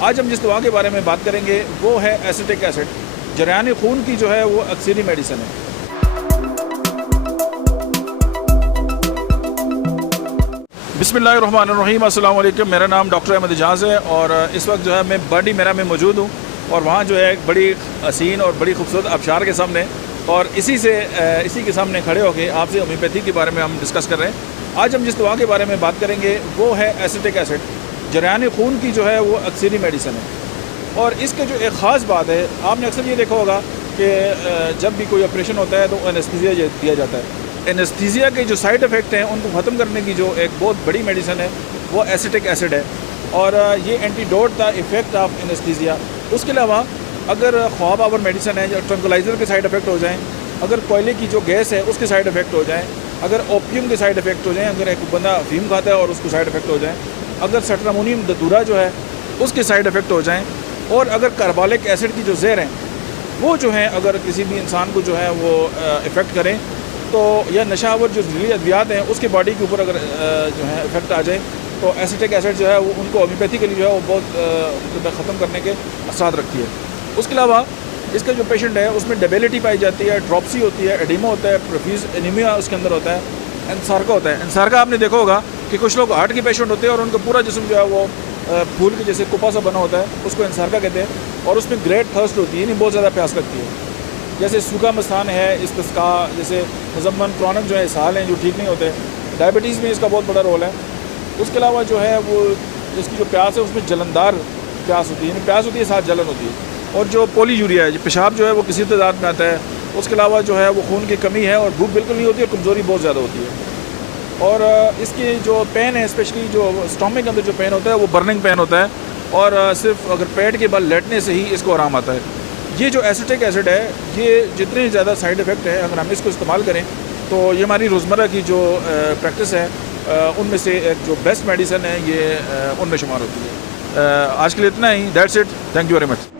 आज हम जिस दवा के बारे में बात करेंगे वो है एसिटिक एसिड। जरियान खून की जो है वो अक्सरी मेडिसिन है। बिस्मिल्लाहिर्रहमानिर्रहीम, अस्सलाम वालेकुम। मेरा नाम डॉक्टर अहमद एजाज़ है और इस वक्त जो है मैं बर्डी मेरा में मौजूद हूँ और वहाँ जो है एक बड़ी हसीन और बड़ी खूबसूरत आबशार के सामने और इसी के सामने खड़े होकर आपसे होम्योपैथी के बारे में हम डिस्कस कर रहे हैं। आज हम जिस दवा के बारे में बात करेंगे वो है एसिटिक एसिड। जरियान खून की जो है वो अक्सरी मेडिसिन है और इसके जो एक ख़ास बात है, आपने अक्सर ये देखा होगा कि जब भी कोई ऑपरेशन होता है तो एनेस्थीसिया दिया जाता है। एनेस्थीसिया के जो साइड इफ़ेक्ट हैं उनको ख़त्म करने की जो एक बहुत बड़ी मेडिसिन है वो एसिटिक एसिड है और ये antidote the effect of anaesthesia. उसके अलावा अगर ख्वाब आवर मेडिसिन है, जो ट्रंकुलाइज़र के साइड इफ़ेक्ट हो जाएँ, अगर कोयले की जो गैस है उसके साइड इफ़ेक्ट हो जाएँ, अगर ओपियम के साइड इफ़ेक्ट हो जाएँ, अगर एक बंदा अफीम खाता है और उसको साइड इफ़ेक्ट हो जाएँ, अगर सट्रामोनियम दतूरा जो है उसके साइड इफ़ेक्ट हो जाएँ, और अगर कार्बोलिक एसिड की जो जहर हैं वो जो है अगर किसी भी इंसान को जो है वो इफ़ेक्ट करें तो या नशावर जो जहरीली अद्वियात हैं उसके बॉडी के ऊपर अगर जो है इफ़ेक्ट आ जाए तो एसिटिक एसिड जो है वो उनको होम्योपैथी के लिए जो है वो बहुत ख़त्म करने के असरात रखती है। उसके अलावा इसका जो पेशेंट है उसमें डेबिलिटी पाई जाती है, ड्रॉप्सी होती है, एडिमा होता है, प्रोफ्यूज एनीमिया उसके अंदर होता है, एनसारका होता है। एनसारका आपने देखा होगा कि कुछ लोग हार्ट के पेशेंट होते हैं और उनका पूरा जिस्म जो है वो फूल के जैसे कुपा सा बना होता है, उसको एनसारका कहते हैं और उसमें ग्रेट थर्स्ट होती है, यानी बहुत ज़्यादा प्यास लगती है। जैसे सूखा मस्तान है, इस्तिस्का, जैसे मुजम्मन क्रॉनिक जो है इसहाल हैं जो ठीक नहीं होते, डायबिटीज़ में इसका बहुत बड़ा रोल है। उसके अलावा जो है वो इसकी जो प्यास है उसमें जलनदार प्यास होती है, यानी प्यास होती है साथ जलन होती है। और जो पोलीयूरिया है, पेशाब जो है वो किसी तादाद में आता है। उसके अलावा जो है वो खून की कमी है और भूख बिल्कुल नहीं होती और कमज़ोरी बहुत ज़्यादा होती है। और इसकी जो पेन है, स्पेशली जो स्टोमक के अंदर जो पेन होता है वो बर्निंग पेन होता है और सिर्फ अगर पेट के बल लेटने से ही इसको आराम आता है। ये जो एसिटिक एसिड है ये जितने ज़्यादा साइड इफ़ेक्ट है अगर हम इसको इस्तेमाल करें तो ये हमारी रोज़मर्रा की जो प्रैक्टिस है उनमें से एक जो बेस्ट मेडिसिन है ये उनमें शुमार होती है। आज के लिए इतना ही। That's it. Thank you very much.